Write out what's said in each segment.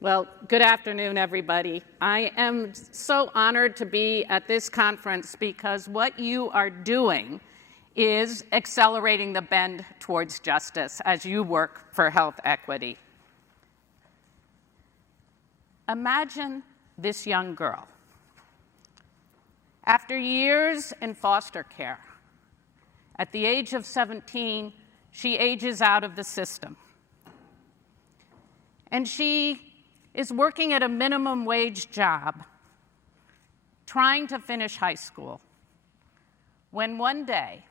Well, good afternoon, everybody. I am so honored to be at this conference because what you are doing is accelerating the bend towards justice as you work for health equity. Imagine this young girl. After years in foster care, at the age of 17, she ages out of the system. And she is working at a minimum wage job, trying to finish high school, when one day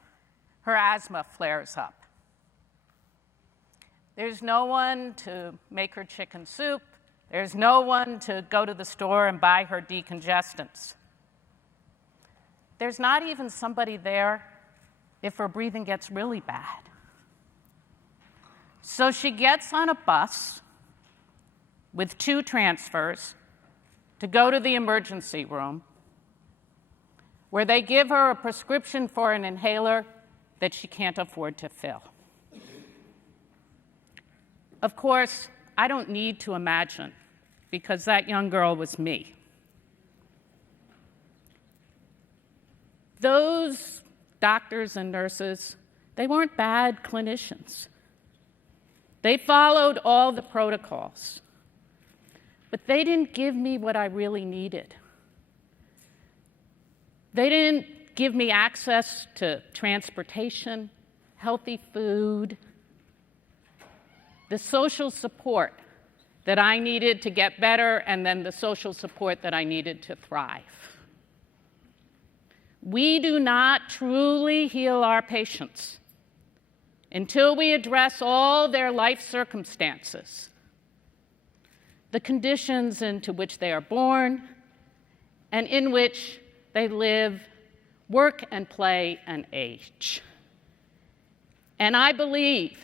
her asthma flares up. There's no one to make her chicken soup. There's no one to go to the store and buy her decongestants. There's not even somebody there if her breathing gets really bad. So she gets on a bus with 2 transfers to go to the emergency room, where they give her a prescription for an inhaler that she can't afford to fill. Of course, I don't need to imagine, because that young girl was me. Those doctors and nurses, they weren't bad clinicians. They followed all the protocols. But they didn't give me what I really needed. They didn't give me access to transportation, healthy food, the social support that I needed to get better, and then the social support that I needed to thrive. We do not truly heal our patients until we address all their life circumstances, the conditions into which they are born, and in which they live, work, and play, and age. And I believe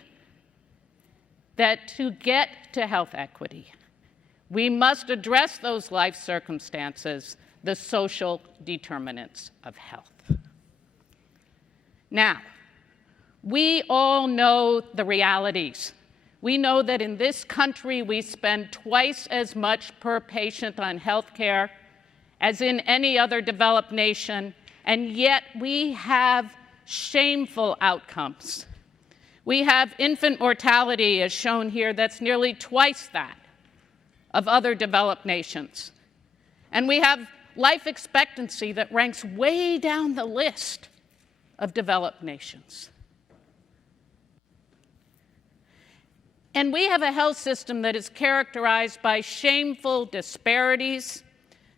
that to get to health equity, we must address those life circumstances, the social determinants of health. Now, we all know the realities. We know that in this country, we spend twice as much per patient on health care as in any other developed nation, and yet we have shameful outcomes. We have infant mortality, as shown here, that's nearly twice that of other developed nations. And we have life expectancy that ranks way down the list of developed nations. And we have a health system that is characterized by shameful disparities,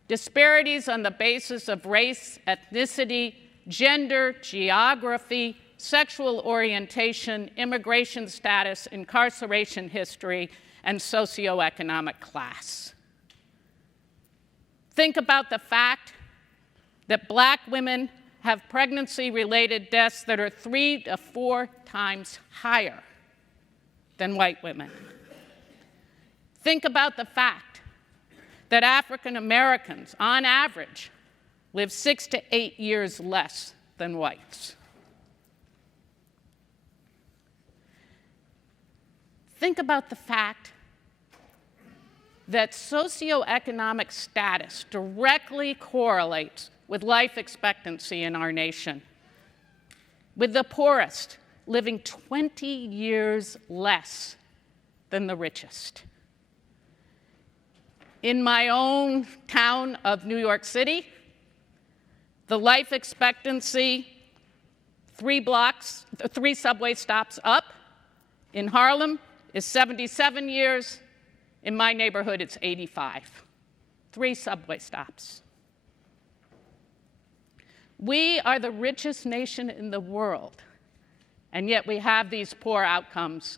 disparities on the basis of race, ethnicity, gender, geography, sexual orientation, immigration status, incarceration history, and socioeconomic class. Think about the fact that Black women have pregnancy-related deaths that are 3 to 4 times higher than white women. Think about the fact that African Americans, on average, live 6 to 8 years less than whites. Think about the fact that socioeconomic status directly correlates with life expectancy in our nation, with the poorest living 20 years less than the richest. In my own town of New York City, the life expectancy 3 subway stops up in Harlem is 77 years. In my neighborhood, it's 85. 3 subway stops. We are the richest nation in the world, and yet we have these poor outcomes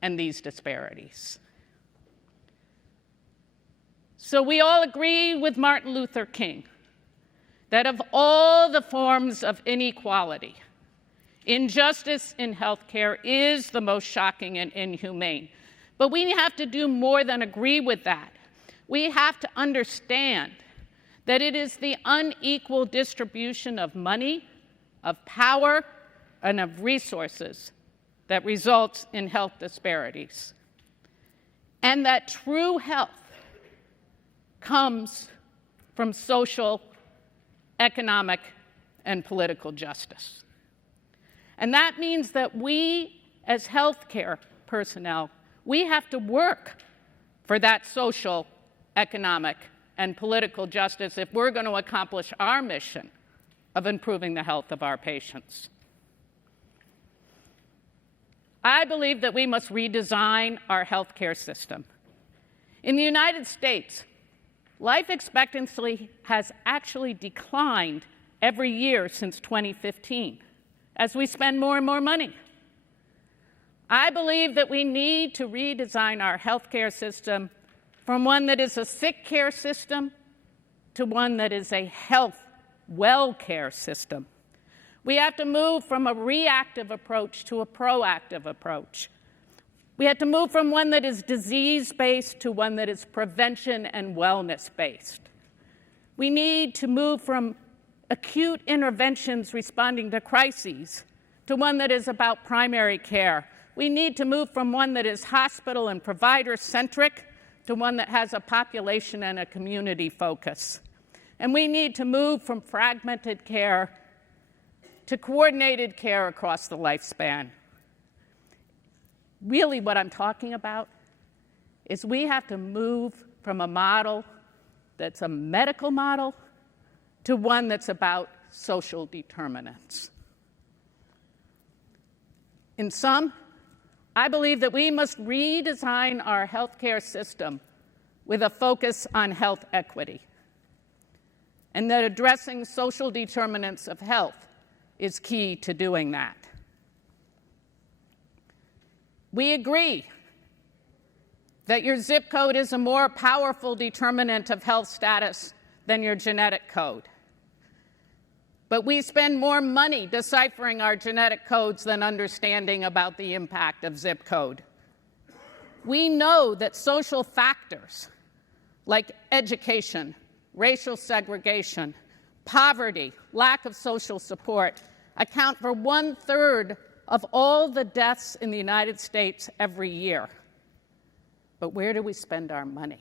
and these disparities. So we all agree with Martin Luther King that of all the forms of inequality, injustice in healthcare is the most shocking and inhumane. But we have to do more than agree with that. We have to understand that it is the unequal distribution of money, of power, and of resources that results in health disparities. and that true health comes from social, economic, and political justice. And that means that we, as healthcare personnel, we have to work for that social, economic, and political justice if we're going to accomplish our mission of improving the health of our patients. I believe that we must redesign our healthcare system. In the United States, life expectancy has actually declined every year since 2015 as we spend more and more money. I believe that we need to redesign our healthcare system from one that is a sick care system to one that is a health, well care system. We have to move from a reactive approach to a proactive approach. We have to move from one that is disease-based to one that is prevention and wellness-based. We need to move from acute interventions responding to crises to one that is about primary care. We need to move from one that is hospital and provider-centric to one that has a population and a community focus. And we need to move from fragmented care to coordinated care across the lifespan. Really, what I'm talking about is we have to move from a model that's a medical model to one that's about social determinants. In sum, I believe that we must redesign our healthcare system with a focus on health equity, and that addressing social determinants of health is key to doing that. We agree that your zip code is a more powerful determinant of health status than your genetic code. But we spend more money deciphering our genetic codes than understanding about the impact of zip code. We know that social factors like education, racial segregation, poverty, lack of social support account for 1/3 of all the deaths in the United States every year. But where do we spend our money?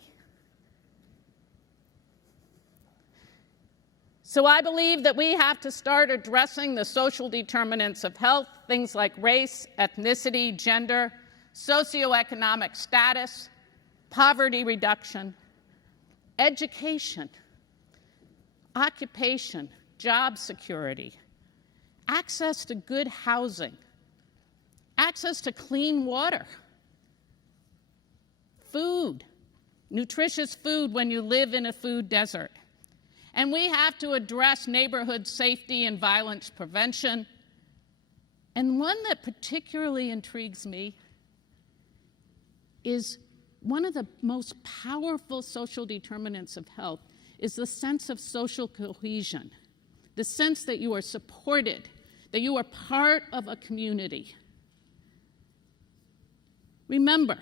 So I believe that we have to start addressing the social determinants of health, things like race, ethnicity, gender, socioeconomic status, poverty reduction, education, occupation, job security, access to good housing, access to clean water, food, nutritious food when you live in a food desert. And we have to address neighborhood safety and violence prevention. And one that particularly intrigues me is one of the most powerful social determinants of health is the sense of social cohesion, the sense that you are supported, that you are part of a community. Remember,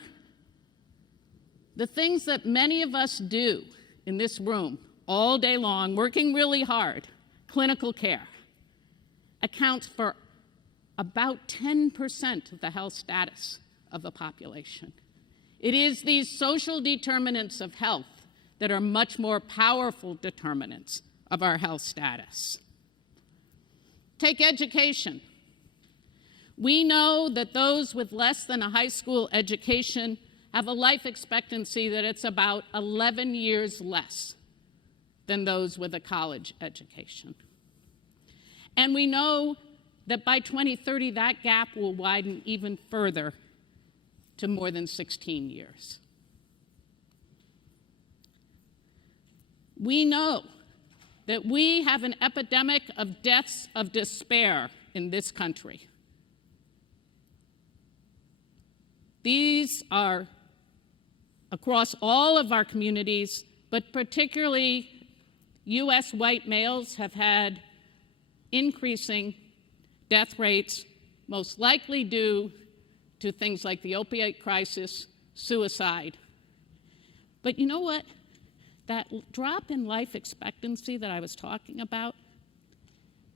the things that many of us do in this room all day long, working really hard, clinical care, accounts for about 10% of the health status of the population. It is these social determinants of health that are much more powerful determinants of our health status. Take education. We know that those with less than a high school education have a life expectancy that it's about 11 years less than those with a college education. And we know that by 2030, that gap will widen even further to more than 16 years. We know that we have an epidemic of deaths of despair in this country. These are across all of our communities, but particularly U.S. white males have had increasing death rates, most likely due to things like the opioid crisis, suicide. But you know what? That drop in life expectancy that I was talking about,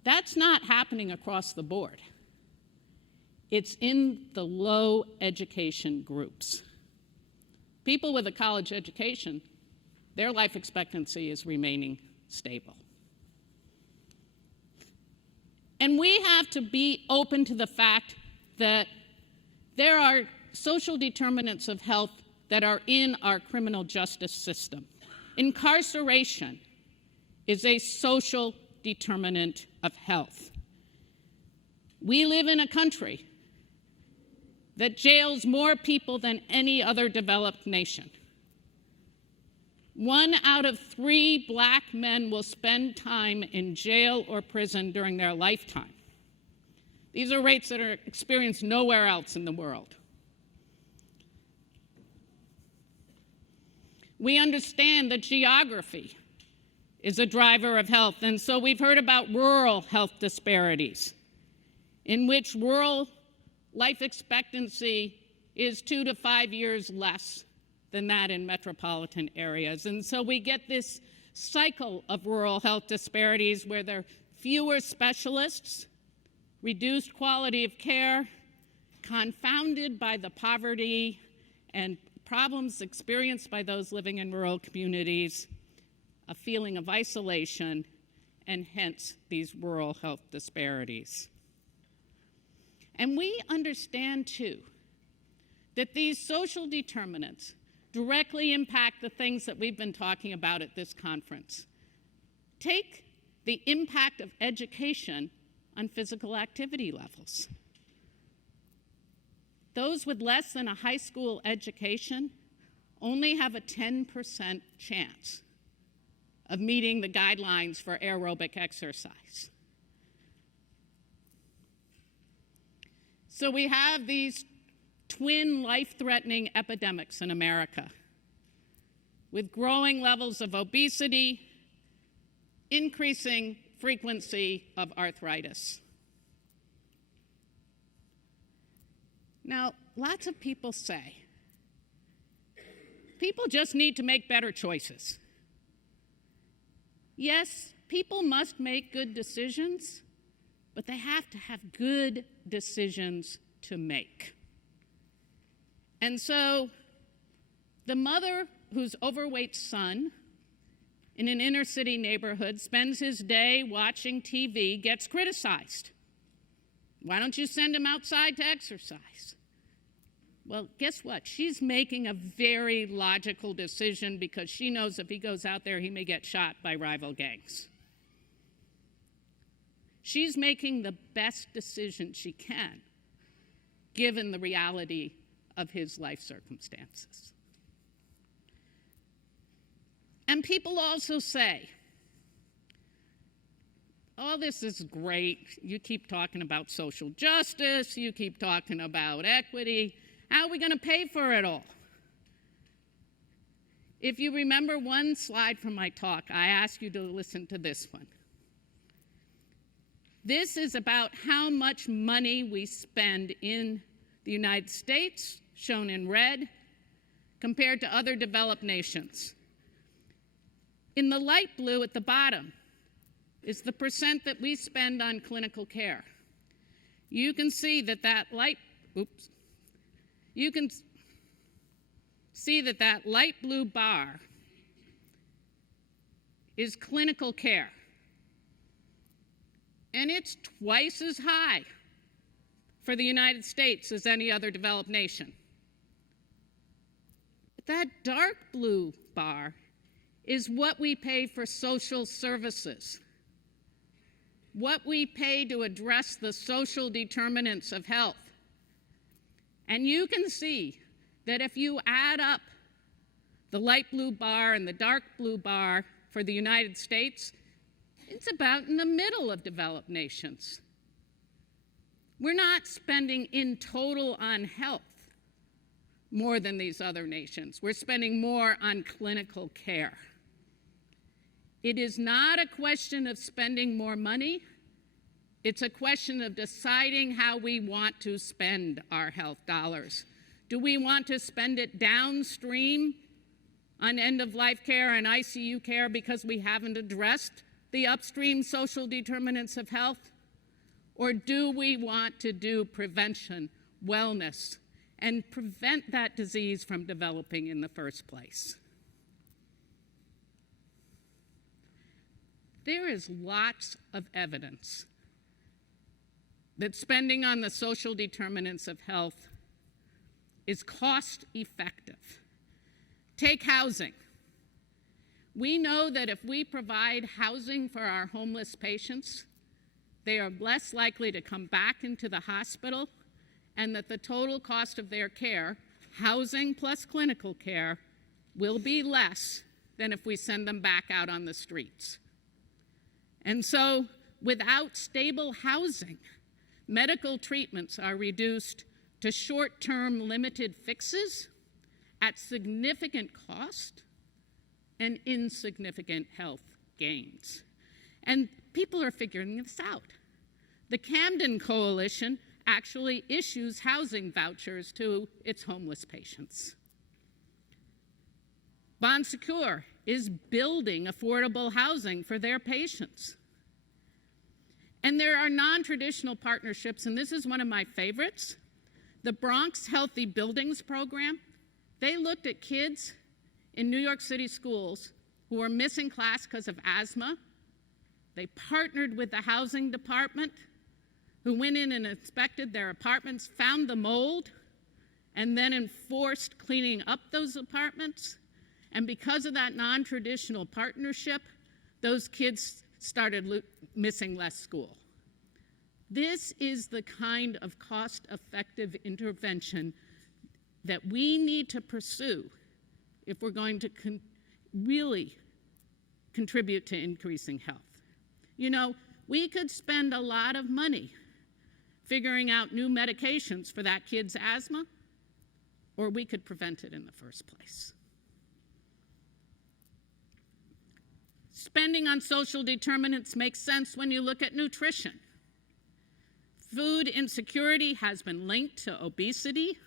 that's not happening across the board. It's in the low education groups. people with a college education, their life expectancy is remaining stable. And we have to be open to the fact that there are social determinants of health that are in our criminal justice system. Incarceration is a social determinant of health. We live in a country that jails more people than any other developed nation. 1 out of 3 black men will spend time in jail or prison during their lifetime. These are rates that are experienced nowhere else in the world. We understand that geography is a driver of health, and so we've heard about rural health disparities, in which rural life expectancy is 2 to 5 years less than that in metropolitan areas. And so we get this cycle of rural health disparities where there are fewer specialists, reduced quality of care, confounded by the poverty and problems experienced by those living in rural communities, a feeling of isolation, and hence these rural health disparities. And we understand, too, that these social determinants directly impact the things that we've been talking about at this conference. Take the impact of education on physical activity levels. Those with less than a high school education only have a 10% chance of meeting the guidelines for aerobic exercise. So we have these twin life-threatening epidemics in America, with growing levels of obesity, increasing frequency of arthritis. Now, lots of people say, people just need to make better choices. Yes, people must make good decisions, but they have to have good decisions to make. And so the mother whose overweight son in an inner city neighborhood spends his day watching TV gets criticized. Why don't you send him outside to exercise? Well, guess what? She's making a very logical decision because she knows if he goes out there, he may get shot by rival gangs. She's making the best decision she can, given the reality of his life circumstances. And people also say, oh, this is great. You keep talking about social justice. You keep talking about equity. How are we going to pay for it all? If you remember one slide from my talk, I ask you to listen to this one. This is about how much money we spend in the United States, shown in red, compared to other developed nations. In the light blue at the bottom is the percent that we spend on clinical care. You can see that that light blue bar is clinical care. And it's twice as high for the United States as any other developed nation. That dark blue bar is what we pay for social services, what we pay to address the social determinants of health. And you can see that if you add up the light blue bar and the dark blue bar for the United States, it's about in the middle of developed nations. We're not spending in total on health more than these other nations. We're spending more on clinical care. It is not a question of spending more money. It's a question of deciding how we want to spend our health dollars. Do we want to spend it downstream on end-of-life care and ICU care because we haven't addressed the upstream social determinants of health? Or do we want to do prevention, wellness, and prevent that disease from developing in the first place. There is lots of evidence that spending on the social determinants of health is cost effective. Take housing. We know that if we provide housing for our homeless patients, they are less likely to come back into the hospital, and that the total cost of their care, housing plus clinical care, will be less than if we send them back out on the streets. And so, without stable housing, medical treatments are reduced to short-term limited fixes at significant cost and insignificant health gains. And people are figuring this out. The Camden Coalition actually issues housing vouchers to its homeless patients. Bon Secours is building affordable housing for their patients. And there are non-traditional partnerships, and this is one of my favorites. The Bronx Healthy Buildings Program, they looked at kids in New York City schools who were missing class because of asthma. They partnered with the housing department, who went in and inspected their apartments, found the mold, and then enforced cleaning up those apartments. And because of that non-traditional partnership, those kids started missing less school. This is the kind of cost-effective intervention that we need to pursue if we're going to really contribute to increasing health. You know, we could spend a lot of money figuring out new medications for that kid's asthma, or we could prevent it in the first place. Spending on social determinants makes sense when you look at nutrition. Food insecurity has been linked to obesity,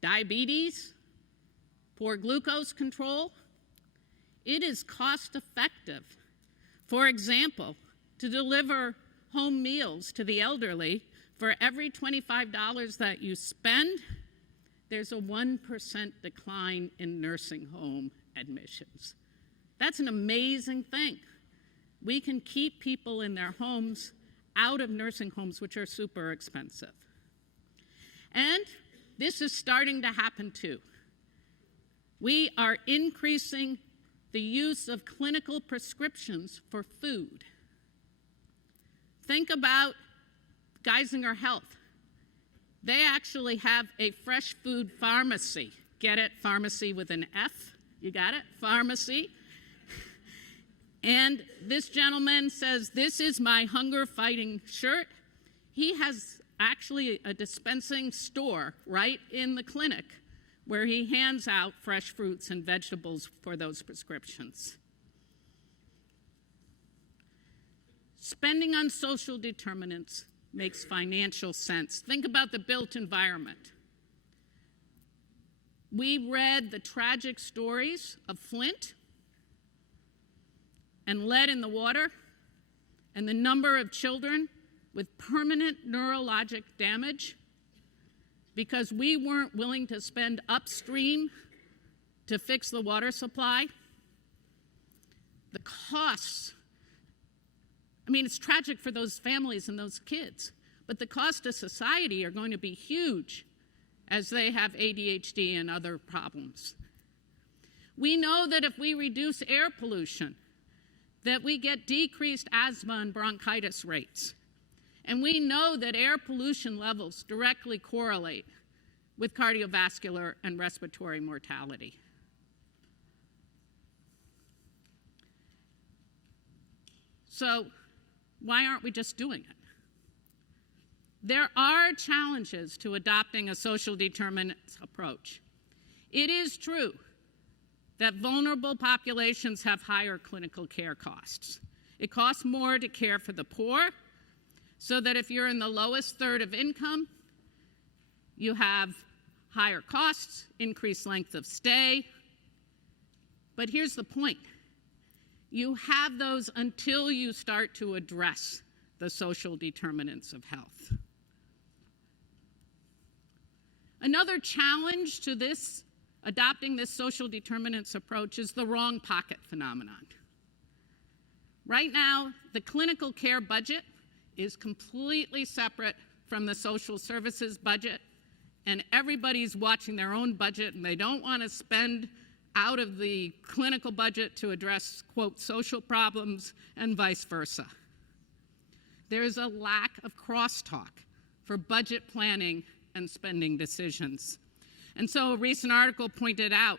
diabetes, poor glucose control. It is cost effective, for example, to deliver home meals to the elderly. For every $25 that you spend, there's a 1% decline in nursing home admissions. That's an amazing thing. We can keep people in their homes out of nursing homes, which are super expensive. And this is starting to happen too. We are increasing the use of clinical prescriptions for food. Think about Geisinger Health. They actually have a fresh food pharmacy. Get it? Pharmacy with an F. You got it? Pharmacy. And this gentleman says, "This is my hunger fighting shirt." He has actually a dispensing store right in the clinic where he hands out fresh fruits and vegetables for those prescriptions. Spending on social determinants makes financial sense. Think about the built environment. We read the tragic stories of Flint and lead in the water, and the number of children with permanent neurologic damage because we weren't willing to spend upstream to fix the water supply. The costs, I mean, it's tragic for those families and those kids, but the cost to society are going to be huge as they have ADHD and other problems. We know that if we reduce air pollution, that we get decreased asthma and bronchitis rates. And we know that air pollution levels directly correlate with cardiovascular and respiratory mortality. So why aren't we just doing it? There are challenges to adopting a social determinants approach. It is true that vulnerable populations have higher clinical care costs. It costs more to care for the poor, so that if you're in the lowest third of income, you have higher costs, increased length of stay. But here's the point. You have those until you start to address the social determinants of health. Another challenge to this, adopting this social determinants approach, is the wrong pocket phenomenon. Right now, the clinical care budget is completely separate from the social services budget, and everybody's watching their own budget, and they don't want to spend out of the clinical budget to address, quote, social problems, and vice versa. There's a lack of crosstalk for budget planning and spending decisions. And so a recent article pointed out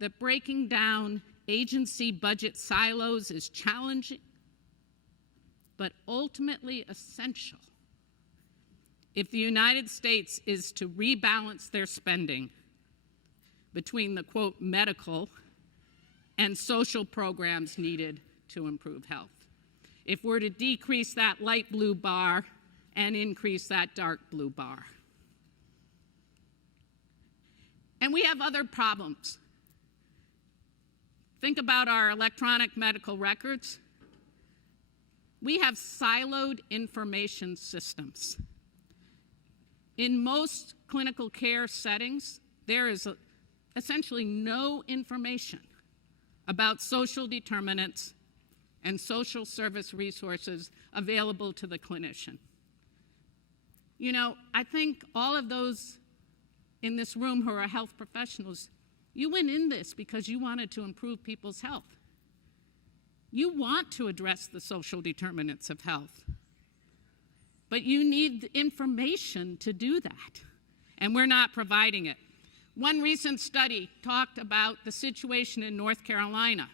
that breaking down agency budget silos is challenging, but ultimately essential if the United States is to rebalance their spending between the, quote, medical and social programs needed to improve health. If we're to decrease that light blue bar and increase that dark blue bar. And we have other problems. Think about our electronic medical records. We have siloed information systems. In most clinical care settings, there is essentially no information about social determinants and social service resources available to the clinician. You know, I think all of those in this room who are health professionals, you went in this because you wanted to improve people's health. You want to address the social determinants of health, but you need the information to do that, and we're not providing it. One recent study talked about the situation in North Carolina,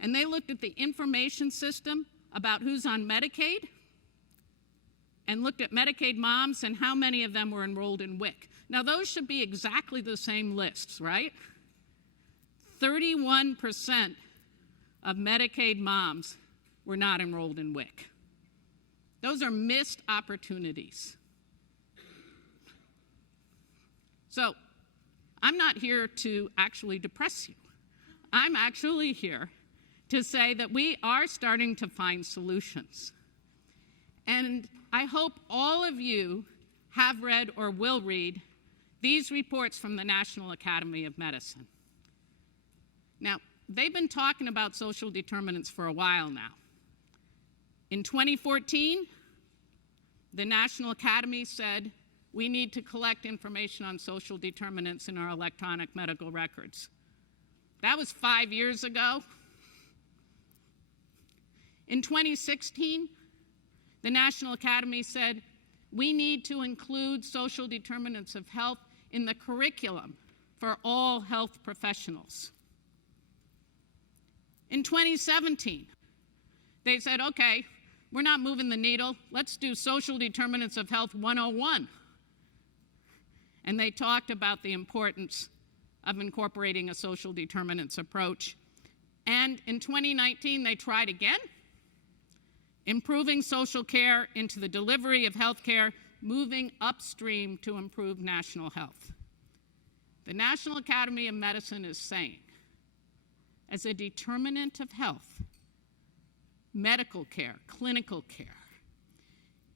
and they looked at the information system about who's on Medicaid and looked at Medicaid moms and how many of them were enrolled in WIC. Now, those should be exactly the same lists, right? 31% of Medicaid moms were not enrolled in WIC. Those are missed opportunities. So, I'm not here to actually depress you. I'm actually here to say that we are starting to find solutions. And I hope all of you have read or will read these reports from the National Academy of Medicine. Now, they've been talking about social determinants for a while now. In 2014, the National Academy said we need to collect information on social determinants in our electronic medical records. That was 5 years ago. In 2016, the National Academy said we need to include social determinants of health in the curriculum for all health professionals. In 2017, they said, okay, we're not moving the needle. Let's do social determinants of health 101. And they talked about the importance of incorporating a social determinants approach. And in 2019, they tried again, improving social care into the delivery of health care, moving upstream to improve national health. The National Academy of Medicine is saying, as a determinant of health, medical care, clinical care,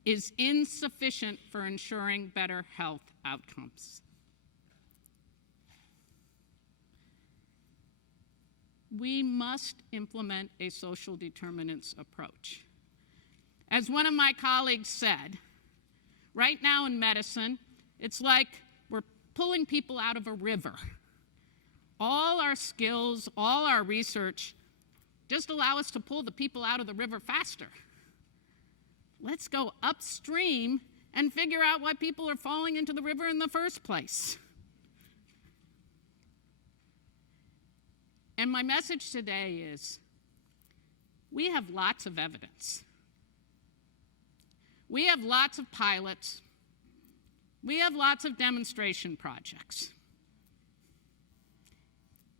is insufficient for ensuring better health outcomes. We must implement a social determinants approach. As one of my colleagues said, right now in medicine, it's like we're pulling people out of a river. All our skills, all our research just allow us to pull the people out of the river faster. Let's go upstream and figure out why people are falling into the river in the first place. And my message today is, we have lots of evidence. We have lots of pilots. We have lots of demonstration projects.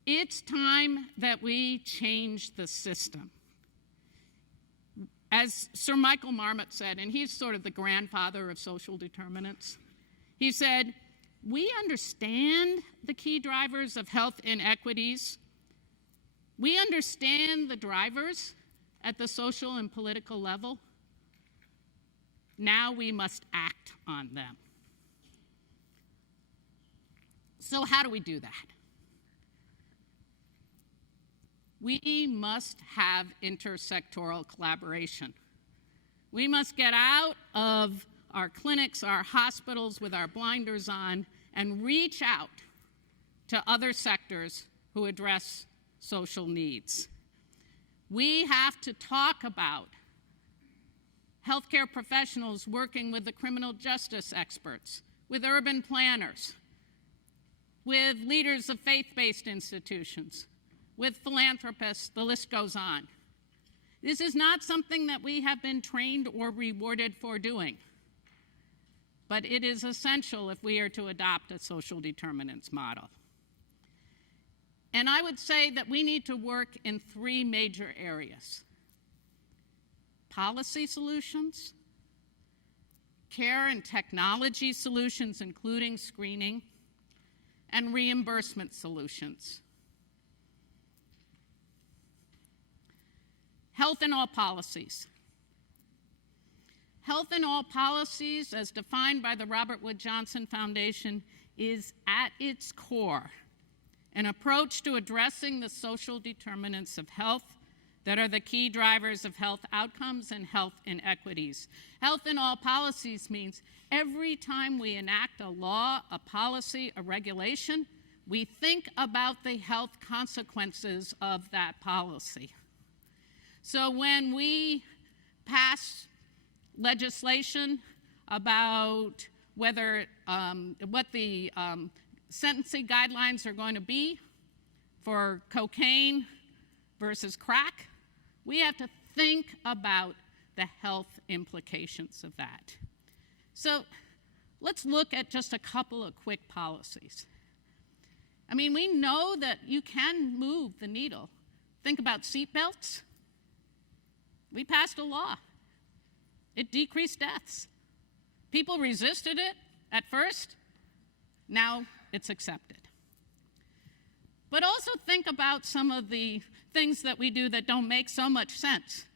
It's time that we change the system. As Sir Michael Marmot said, and he's sort of the grandfather of social determinants, he said, we understand the key drivers of health inequities. We understand the drivers at the social and political level. Now we must act on them. So how do we do that? We must have intersectoral collaboration. We must get out of our clinics, our hospitals with our blinders on, and reach out to other sectors who address social needs. We have to talk about healthcare professionals working with the criminal justice experts, with urban planners, with leaders of faith-based institutions, with philanthropists, the list goes on. This is not something that we have been trained or rewarded for doing, but it is essential if we are to adopt a social determinants model. And I would say that we need to work in three major areas: policy solutions, care and technology solutions, including screening, and reimbursement solutions. Health in all policies. Health in all policies, as defined by the Robert Wood Johnson Foundation, is at its core an approach to addressing the social determinants of health that are the key drivers of health outcomes and health inequities. Health in all policies means every time we enact a law, a policy, a regulation, we think about the health consequences of that policy. So when we pass legislation about whether what the sentencing guidelines are going to be for cocaine versus crack, we have to think about the health implications of that. So let's look at just a couple of quick policies. I mean, we know that you can move the needle. Think about seatbelts. We passed a law. It decreased deaths. People resisted it at first. Now it's accepted. But also think about some of the things that we do that don't make so much sense.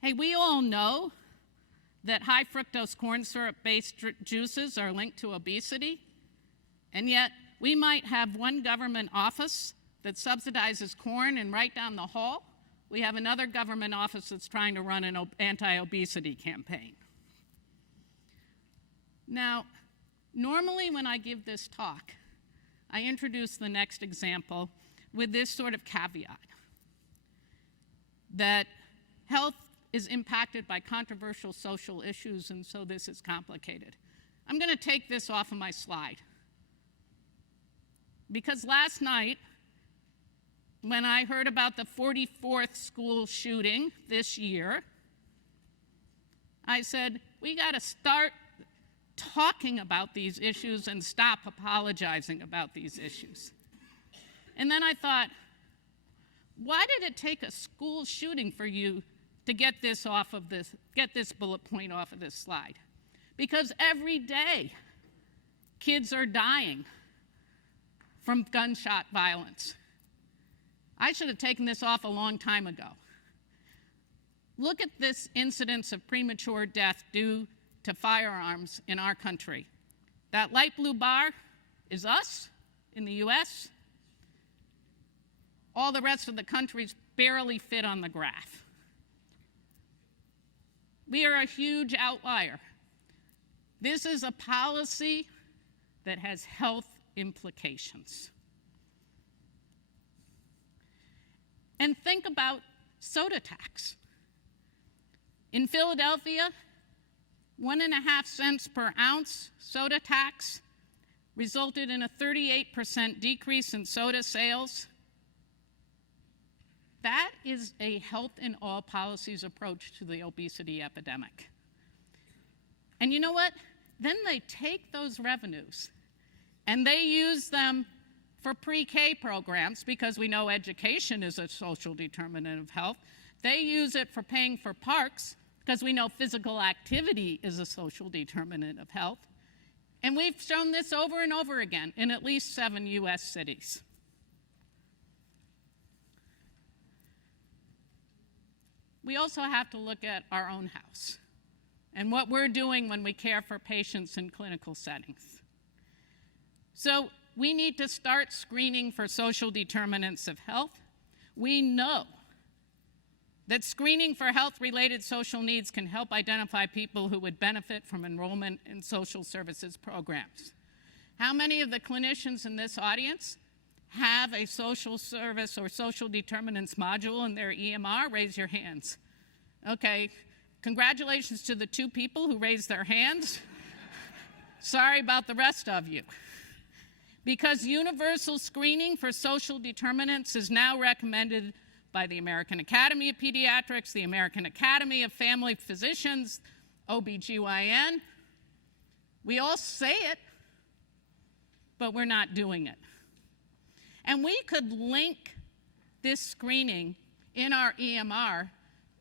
Hey, we all know that high fructose corn syrup-based juices are linked to obesity, and yet we might have one government office that subsidizes corn, and right down the hall, we have another government office that's trying to run an anti-obesity campaign. Now, normally when I give this talk, I introduce the next example with this sort of caveat, that health is impacted by controversial social issues, and so this is complicated. I'm going to take this off of my slide, because last night, when I heard about the 44th school shooting this year, I said, we got to start talking about these issues and stop apologizing about these issues. And then I thought, why did it take a school shooting for you to get this bullet point off of this slide? Because every day, kids are dying from gunshot violence. I should have taken this off a long time ago. Look at this incidence of premature death due to firearms in our country. That light blue bar is us in the US. All the rest of the countries barely fit on the graph. We are a huge outlier. This is a policy that has health implications. And think about soda tax. In Philadelphia, 1.5 cents per ounce soda tax resulted in a 38% decrease in soda sales. That is a health in all policies approach to the obesity epidemic. And you know what? Then they take those revenues and they use them for pre-K programs, because we know education is a social determinant of health. They use it for paying for parks, because we know physical activity is a social determinant of health. And we've shown this over and over again in at least 7 US cities. We also have to look at our own house and what we're doing when we care for patients in clinical settings. So we need to start screening for social determinants of health. We know that screening for health-related social needs can help identify people who would benefit from enrollment in social services programs. How many of the clinicians in this audience have a social service or social determinants module in their EMR? Raise your hands. Okay, congratulations to the 2 people who raised their hands. Sorry about the rest of you. Because universal screening for social determinants is now recommended by the American Academy of Pediatrics, the American Academy of Family Physicians, OBGYN. We all say it, but we're not doing it. And we could link this screening in our EMR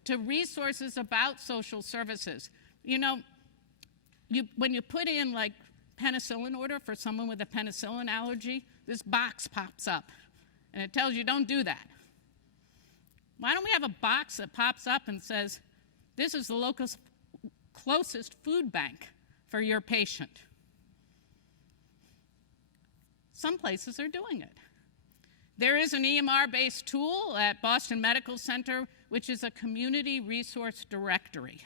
to resources about social services. You know, when you put in like penicillin order for someone with a penicillin allergy, this box pops up and it tells you don't do that. Why don't we have a box that pops up and says, this is the closest food bank for your patient? Some places are doing it. There is an EMR-based tool at Boston Medical Center, which is a community resource directory.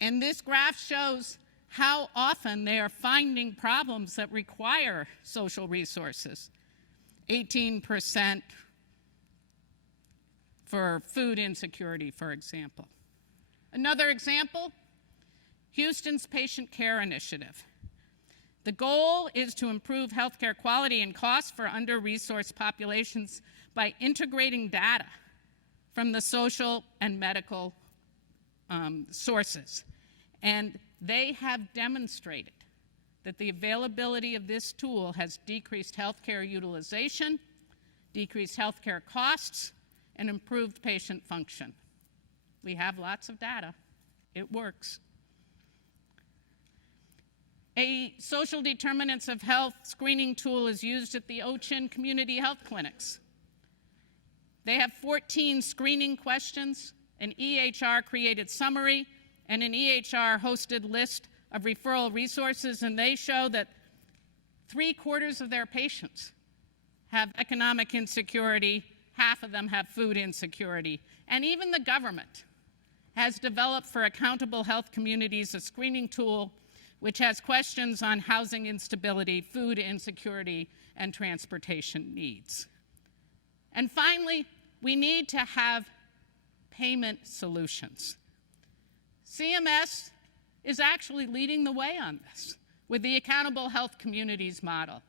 And this graph shows how often they are finding problems that require social resources. 18% for food insecurity, for example. Another example, Houston's Patient Care Initiative. The goal is to improve healthcare quality and costs for under-resourced populations by integrating data from the social and medical sources. And they have demonstrated that the availability of this tool has decreased healthcare utilization, decreased healthcare costs, and improved patient function. We have lots of data. It works. A social determinants of health screening tool is used at the Ochin Community Health Clinics. They have 14 screening questions, an EHR-created summary, and an EHR-hosted list of referral resources, and they show that 3/4 of their patients have economic insecurity, half of them have food insecurity, and even the government has developed for accountable health communities a screening tool which has questions on housing instability, food insecurity, and transportation needs. And finally, we need to have payment solutions. CMS is actually leading the way on this with the Accountable Health Communities model.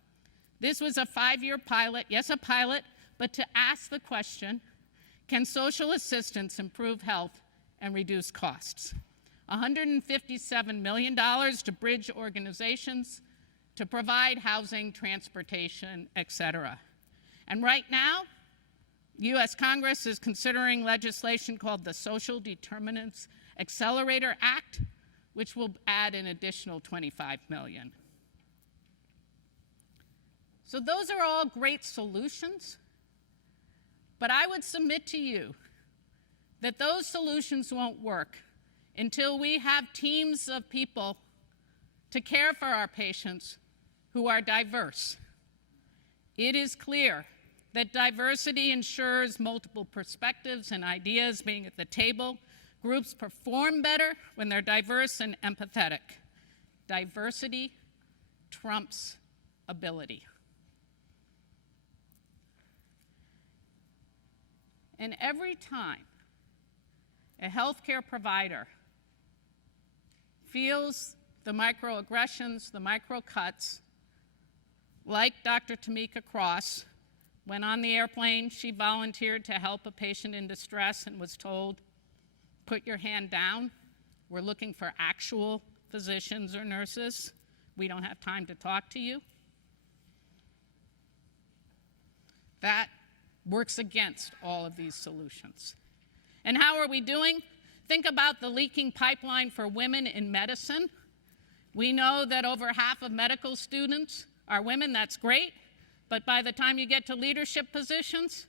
This was a 5-year pilot, yes, a pilot, but to ask the question, can social assistance improve health and reduce costs? $157 million to bridge organizations, to provide housing, transportation, et cetera. And right now, US Congress is considering legislation called the Social Determinants Accelerator Act, which will add an additional $25 million. So those are all great solutions, but I would submit to you that those solutions won't work until we have teams of people to care for our patients who are diverse. It is clear that diversity ensures multiple perspectives and ideas being at the table. Groups perform better when they're diverse and empathetic. Diversity trumps ability. And every time a healthcare provider feels the microaggressions, the microcuts, like Dr. Tamika Cross, when on the airplane she volunteered to help a patient in distress and was told, put your hand down, we're looking for actual physicians or nurses, we don't have time to talk to you. That works against all of these solutions. And how are we doing? Think about the leaking pipeline for women in medicine. We know that over half of medical students are women, that's great, but by the time you get to leadership positions,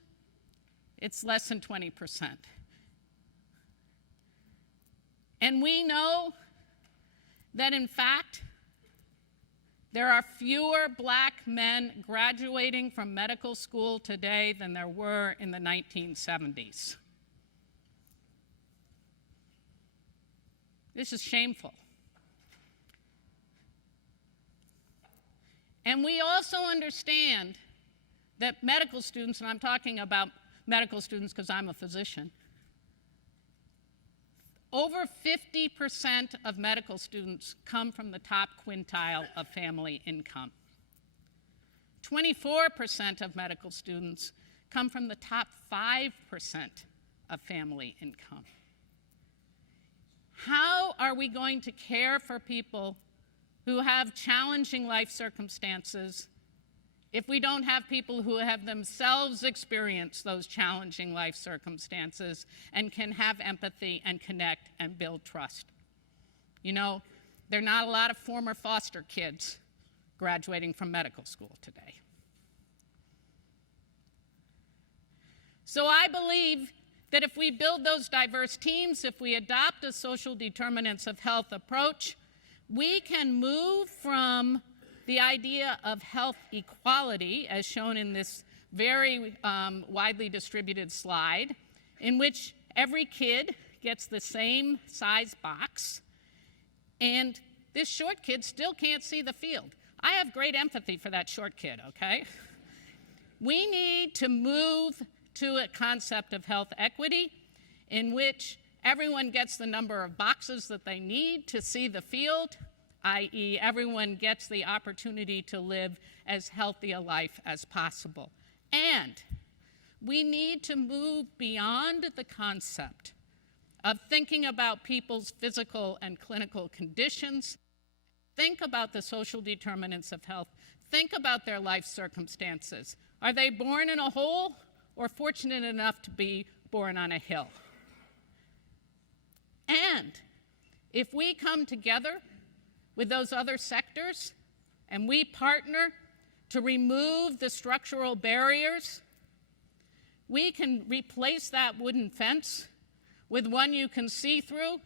it's less than 20%. And we know that in fact, There are fewer black men graduating from medical school today than there were in the 1970s. This is shameful. And we also understand that medical students, and I'm talking about medical students because I'm a physician, over 50% of medical students come from the top quintile of family income. 24% of medical students come from the top 5% of family income. How are we going to care for people who have challenging life circumstances if we don't have people who have themselves experienced those challenging life circumstances and can have empathy and connect and build trust? You know, there are not a lot of former foster kids graduating from medical school today. So I believe that if we build those diverse teams, if we adopt a social determinants of health approach, we can move from the idea of health equality, as shown in this very widely distributed slide, in which every kid gets the same size box, and this short kid still can't see the field. I have great empathy for that short kid, okay? We need to move to a concept of health equity in which everyone gets the number of boxes that they need to see the field, i.e., everyone gets the opportunity to live as healthy a life as possible. And we need to move beyond the concept of thinking about people's physical and clinical conditions. Think about the social determinants of health. Think about their life circumstances. Are they born in a hole or fortunate enough to be born on a hill? And if we come together with those other sectors and we partner to remove the structural barriers, we can replace that wooden fence with one you can see through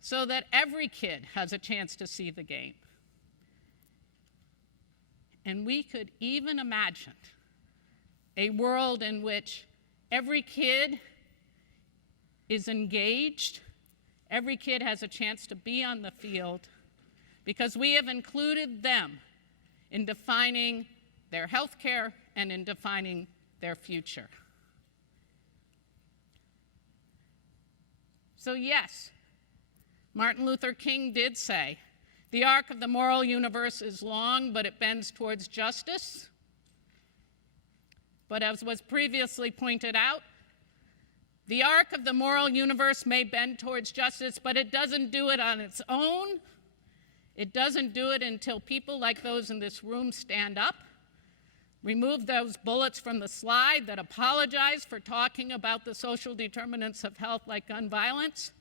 so that every kid has a chance to see the game. And we could even imagine a world in which every kid is engaged, every kid has a chance to be on the field, because we have included them in defining their health care and in defining their future. So yes, Martin Luther King did say, the arc of the moral universe is long, but it bends towards justice. But as was previously pointed out, the arc of the moral universe may bend towards justice, but it doesn't do it on its own. It doesn't do it until people like those in this room stand up, remove those bullets from the slide that apologize for talking about the social determinants of health like gun violence.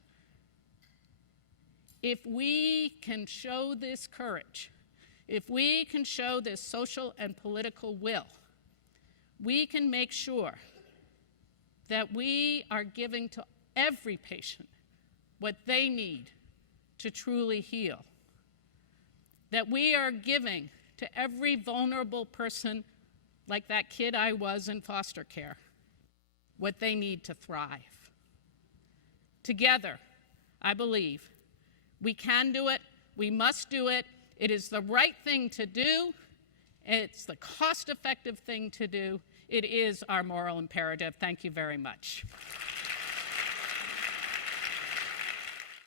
If we can show this courage, if we can show this social and political will, we can make sure that we are giving to every patient what they need to truly heal, that we are giving to every vulnerable person, like that kid I was in foster care, what they need to thrive. Together, I believe, we can do it, we must do it, it is the right thing to do, it's the cost-effective thing to do, it is our moral imperative. Thank you very much.